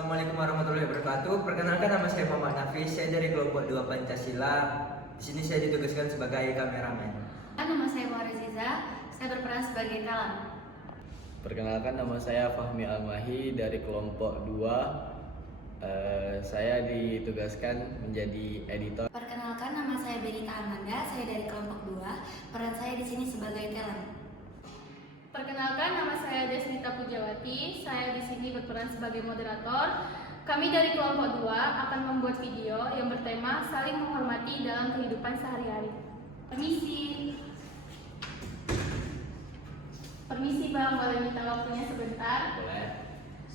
Assalamualaikum warahmatullahi wabarakatuh. Perkenalkan, nama saya Muhammad Nafis. Saya dari kelompok 2 Pancasila. Di sini saya ditugaskan sebagai kameramen. Nama saya Maureziza. Saya berperan sebagai Kalam. Perkenalkan, nama saya Fahmi Almahi dari kelompok 2. Saya ditugaskan menjadi editor. Perkenalkan, nama saya Benita Amanda. Saya dari kelompok 2. Peran saya di sini sebagai talent. Perkenalkan, nama saya Desnita Pujawati. Saya di sini berperan sebagai moderator. Kami dari kelompok 2 akan membuat video yang bertema saling menghormati dalam kehidupan sehari-hari. Permisi. Permisi Bang, boleh minta waktunya sebentar? Boleh.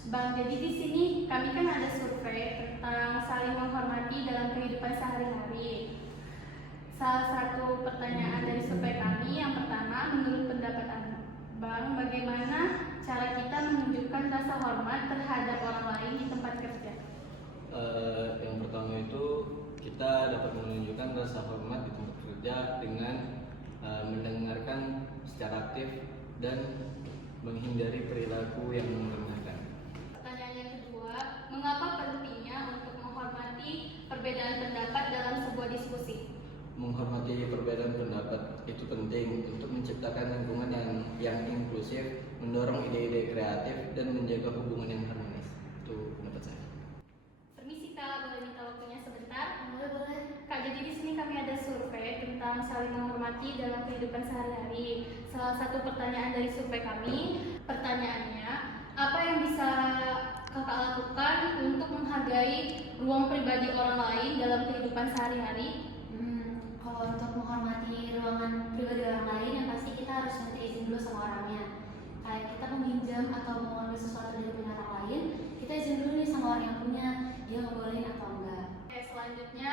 Bang, jadi di sini kami kan ada survei tentang saling menghormati dalam kehidupan sehari-hari. Salah satu pertanyaan dari survei kami yang pertama, menurut pendapat Bang, bagaimana cara kita menunjukkan rasa hormat terhadap orang lain di tempat kerja? Yang pertama itu kita dapat menunjukkan rasa hormat di tempat kerja dengan mendengarkan secara aktif dan menghindari perilaku yang merendahkan. Pertanyaan yang kedua, mengapa pentingnya untuk menghormati perbedaan pendapat dalam sebuah diskusi? Menghormati perbedaan pendapat itu penting untuk menciptakan lingkungan yang inklusif, mendorong ide-ide kreatif, dan menjaga hubungan yang harmonis. Itu pendapat saya. Permisi Kak, boleh minta waktunya sebentar? Boleh. Kak, jadi di sini kami ada survei tentang saling menghormati dalam kehidupan sehari-hari. Salah satu pertanyaan dari survei kami, pertanyaannya, apa yang bisa Kakak lakukan untuk menghargai ruang pribadi orang lain dalam kehidupan sehari-hari? Kalau untuk menghormati ruangan pribadi orang lain, yang pasti kita harus minta izin dulu sama orangnya. Kayak kita meminjam atau mau ngambil sesuatu dari punya orang lain, kita izin dulu nih sama orang yang punya, dia ngebolehin atau enggak. Oke, selanjutnya,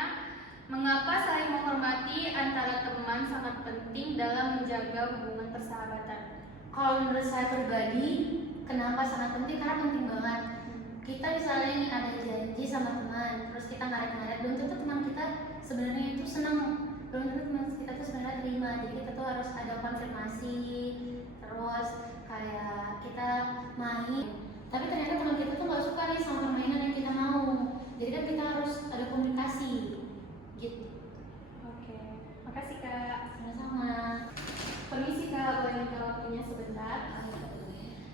mengapa saling menghormati antara teman sangat penting dalam menjaga hubungan persahabatan? Kalau menurut saya pribadi, kenapa sangat penting? Karena penting banget. Kita misalnya nih ada janji sama teman, terus kita ngaret-ngaret, belum tentu teman kita sebenarnya itu senang, belum tentu teman kita tuh sebenarnya terima. Jadi kita tuh harus ada konfirmasi, terus kayak kita main, tapi ternyata teman kita tuh nggak suka nih sama permainan yang kita mau. Jadi kan kita harus ada komunikasi, gitu. Oke, makasih Kak. Sama-sama. Permisi Kak, boleh minta waktunya sebentar?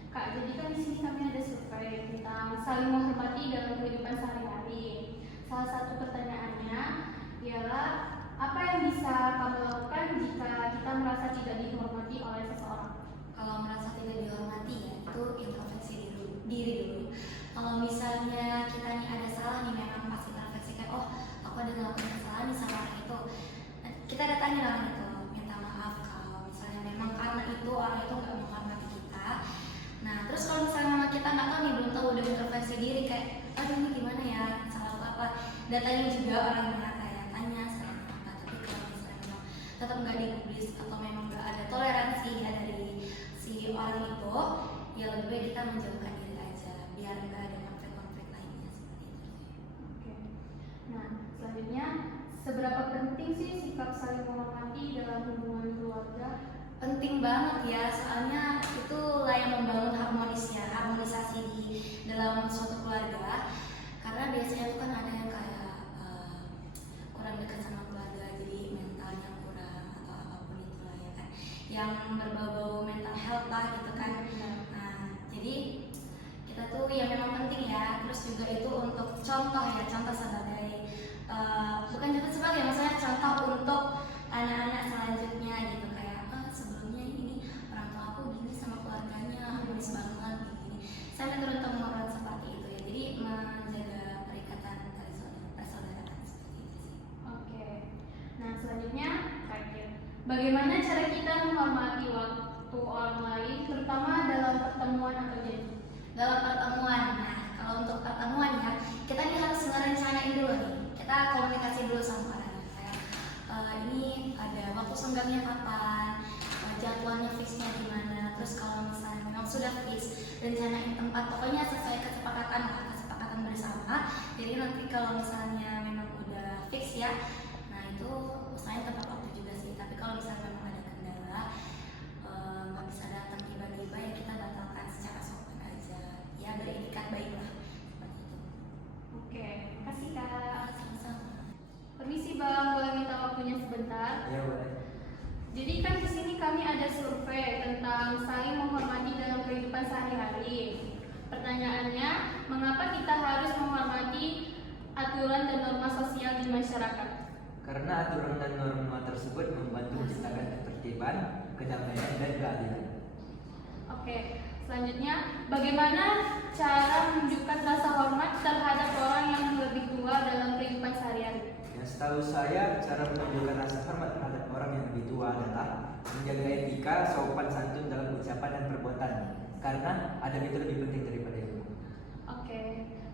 Kak, jadi kan di sini kami ada survei tentang saling menghormati dalam kehidupan sehari-hari. Salah satu pertanyaannya ialah apa yang bisa kamu lakukan jika kita merasa tidak dihormati oleh seseorang? Kalau merasa tidak dihormati ya, itu introspeksi diri dulu. Kalau misalnya kita nih ada salah nih, memang pasti introspeksi kayak, oh aku ada ngelakuin kesalahan nih sama orang itu. Nah, kita datangin orang itu, minta maaf kalau misalnya memang karena itu orang itu nggak menghormati kita. Nah, terus kalau misalnya kita nggak tahu nih, belum tahu, udah introspeksi diri kayak, aduh ini gimana ya, salah aku apa? Datangin juga orangnya, kayak tanya salah apa. Tapi kalau misalnya memang tetap nggak dipublis atau memang nggak ada toleransi ya dari si orang itu, ya lebih baik kita menjauhkan diri aja, biar nggak ada konflik-konflik lainnya seperti itu sih. Oke. Nah, selanjutnya, seberapa penting sih sikap saling menghormati dalam hubungan keluarga? Penting banget ya, soalnya itulah yang membangun harmonisasi di dalam suatu keluarga. Karena biasanya itu kan ada yang kayak kurang dekat sama keluarga, jadi mentalnya kurang atau apapun itulah ya kan, yang berbau-bau mental health lah gitu kan. Nah, jadi kita tuh ya memang penting ya. Terus juga itu untuk contoh ya, contoh sebagai bukan contoh sebagai, maksudnya contoh untuk anak-anak selanjutnya gitu. Sebelumnya ini orang tua aku gini sama keluarganya, harmonis banget gini. Saya turun temurun seperti itu ya. Jadi menjaga perikatan persaudaraan seperti itu sih. Oke. Nah, selanjutnya terakhir, bagaimana cara kita menghormati waktu orang lain, terutama dalam pertemuan atau janji? Dalam pertemuan, nah kalau untuk pertemuan ya, kita nih harus ngerencanain dulu nih. Kita komunikasi dulu sama orang. Kayak ini ada waktu senggangnya kapan, jadwalnya fixnya gimana. Terus kalau misalnya memang sudah fix, rencanain tempat, pokoknya sesuai kesepakatan bersama. Jadi nanti kalau misalnya memang udah fix ya, nah itu usahain tempat waktu juga sih. Tapi kalau misalnya memang ada kendala, nggak bisa datang tiba-tiba, ya kita batalkan secara sopan aja, ya beretikat baik lah seperti itu. Pertanyaannya, mengapa kita harus menghormati aturan dan norma sosial di masyarakat? Karena aturan dan norma tersebut membantu menciptakan ketertiban, kedamaian, dan keadilan. Oke, selanjutnya, bagaimana cara menunjukkan rasa hormat terhadap orang yang lebih tua dalam kehidupan sehari-hari? Yang setahu saya, cara menunjukkan rasa hormat terhadap orang yang lebih tua adalah menjaga etika, sopan santun dalam ucapan dan perbuatan. Karena adab itu lebih penting daripada ilmu. Oke,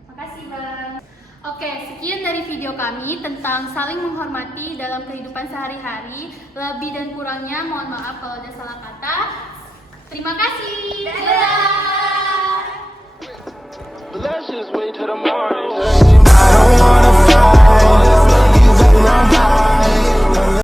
makasih Bang. Oke, sekian dari video kami tentang saling menghormati dalam kehidupan sehari-hari. Lebih dan kurangnya mohon maaf kalau ada salah kata. Terima kasih. Dadah. Let's just wait till the morning.